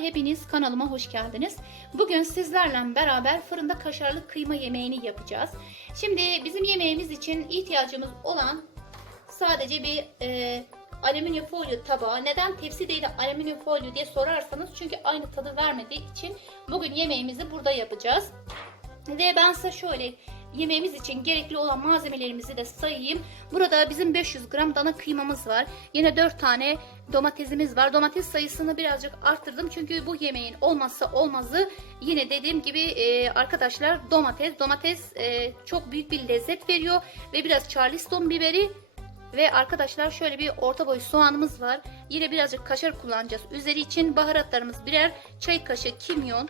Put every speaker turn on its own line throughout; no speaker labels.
hepiniz kanalıma hoş geldiniz. Bugün sizlerle beraber fırında kaşarlı kıyma yemeğini yapacağız. Şimdi bizim yemeğimiz için ihtiyacımız olan sadece bir e, alüminyum folyo tabağı. Neden tepsi değil de alüminyum folyo diye sorarsanız çünkü aynı tadı vermediği için bugün yemeğimizi burada yapacağız. Ve ben size şöyle yemeğimiz için gerekli olan malzemelerimizi de sayayım. Burada bizim 500 gram dana kıymamız var. Yine 4 tane domatesimiz var. Domates sayısını birazcık arttırdım. Çünkü bu yemeğin olmazsa olmazı yine dediğim gibi e, arkadaşlar domates. Domates e, çok büyük bir lezzet veriyor. Ve biraz charleston biberi ve arkadaşlar şöyle bir orta boy soğanımız var. Yine birazcık kaşar kullanacağız. Üzeri için baharatlarımız birer çay kaşığı kimyon,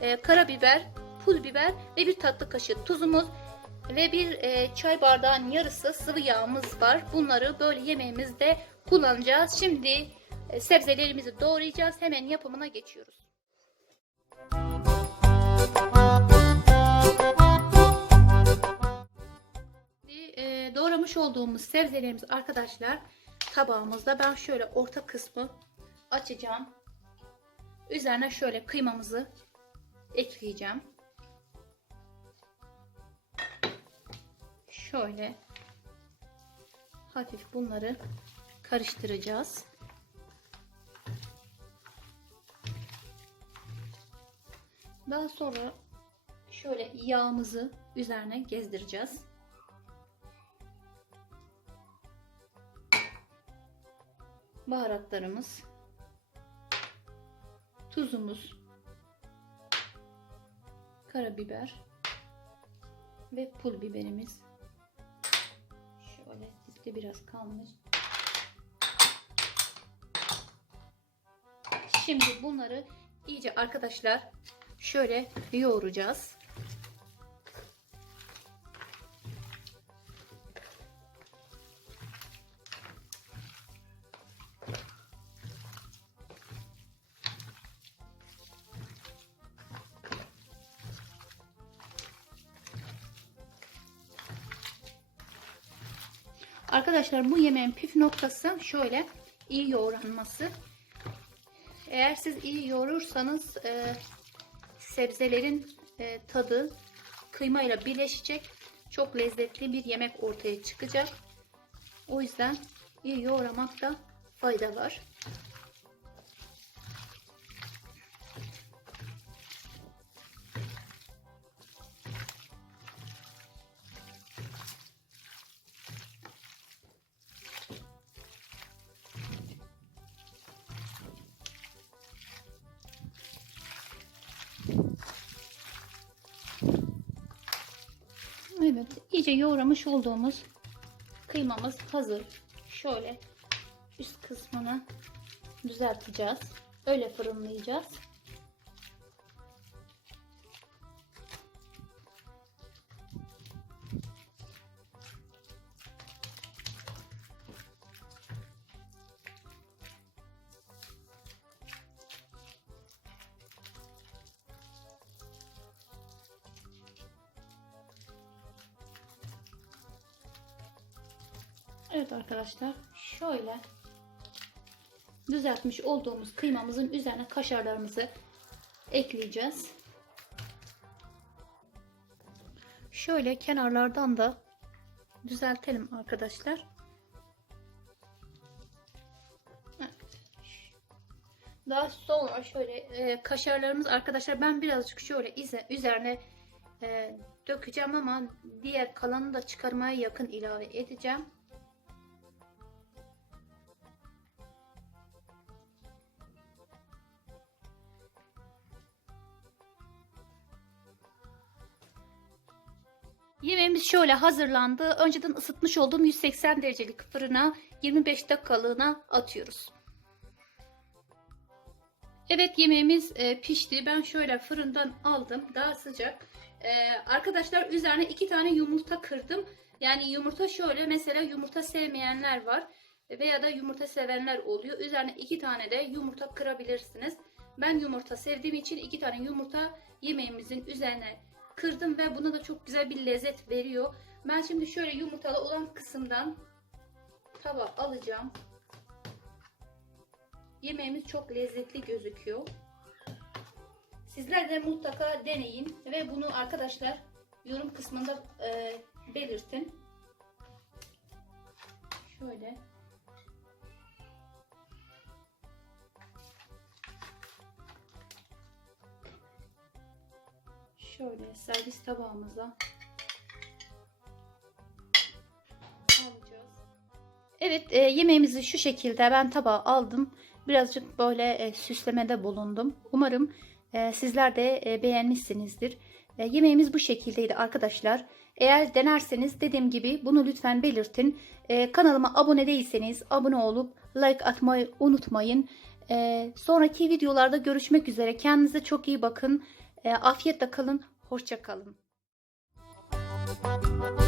e, karabiber, pul biber ve bir tatlı kaşığı tuzumuz ve bir e, çay bardağın yarısı sıvı yağımız var. Bunları böyle yemeğimizde kullanacağız. Şimdi e, sebzelerimizi doğrayacağız. Hemen yapımına geçiyoruz. Şimdi, e, doğramış olduğumuz sebzelerimiz arkadaşlar tabağımızda ben şöyle orta kısmı açacağım. Üzerine şöyle kıymamızı ekleyeceğim. Şöyle hafif bunları karıştıracağız. Daha sonra şöyle yağımızı üzerine gezdireceğiz. Baharatlarımız, tuzumuz, karabiber ve pul biberimiz. Dipte biraz kalmış. Şimdi bunları iyice arkadaşlar şöyle yoğuracağız. Arkadaşlar bu yemeğin püf noktası şöyle iyi yoğranması. Eğer siz iyi yoğurursanız e, sebzelerin e, tadı kıymayla birleşecek. Çok lezzetli bir yemek ortaya çıkacak. O yüzden iyi yoğuramakta fayda var. Evet, iyice yoğramış olduğumuz kıymamız hazır. Şöyle üst kısmını düzelteceğiz. Öyle fırınlayacağız. Evet arkadaşlar şöyle düzeltmiş olduğumuz kıymamızın üzerine kaşarlarımızı ekleyeceğiz. Şöyle kenarlardan da düzeltelim arkadaşlar. Daha sonra şöyle e, kaşarlarımız arkadaşlar ben birazcık şöyle ize, üzerine e, dökeceğim ama diğer kalanını da çıkarmaya yakın ilave edeceğim. Yemeğimiz şöyle hazırlandı. Önceden ısıtmış olduğum 180 derecelik fırına 25 dakikalığına atıyoruz. Evet yemeğimiz e, pişti. Ben şöyle fırından aldım. Daha sıcak. E, arkadaşlar üzerine iki tane yumurta kırdım. Yani yumurta şöyle mesela yumurta sevmeyenler var. Veya da yumurta sevenler oluyor. Üzerine iki tane de yumurta kırabilirsiniz. Ben yumurta sevdiğim için iki tane yumurta yemeğimizin üzerine kırdım ve buna da çok güzel bir lezzet veriyor. Ben şimdi şöyle yumurtalı olan kısımdan tava alacağım. Yemeğimiz çok lezzetli gözüküyor. Sizler de mutlaka deneyin ve bunu arkadaşlar yorum kısmında e, belirtin. Şöyle. Şöyle servis tabağımıza alacağız. Evet e, yemeğimizi şu şekilde ben tabağa aldım. Birazcık böyle e, süslemede bulundum. Umarım e, sizler de e, beğenmişsinizdir. E, yemeğimiz bu şekildeydi arkadaşlar. Eğer denerseniz dediğim gibi bunu lütfen belirtin. E, kanalıma abone değilseniz abone olup like atmayı unutmayın. E, sonraki videolarda görüşmek üzere. Kendinize çok iyi bakın. E, afiyetle kalın. Hoşça kalın.
Thank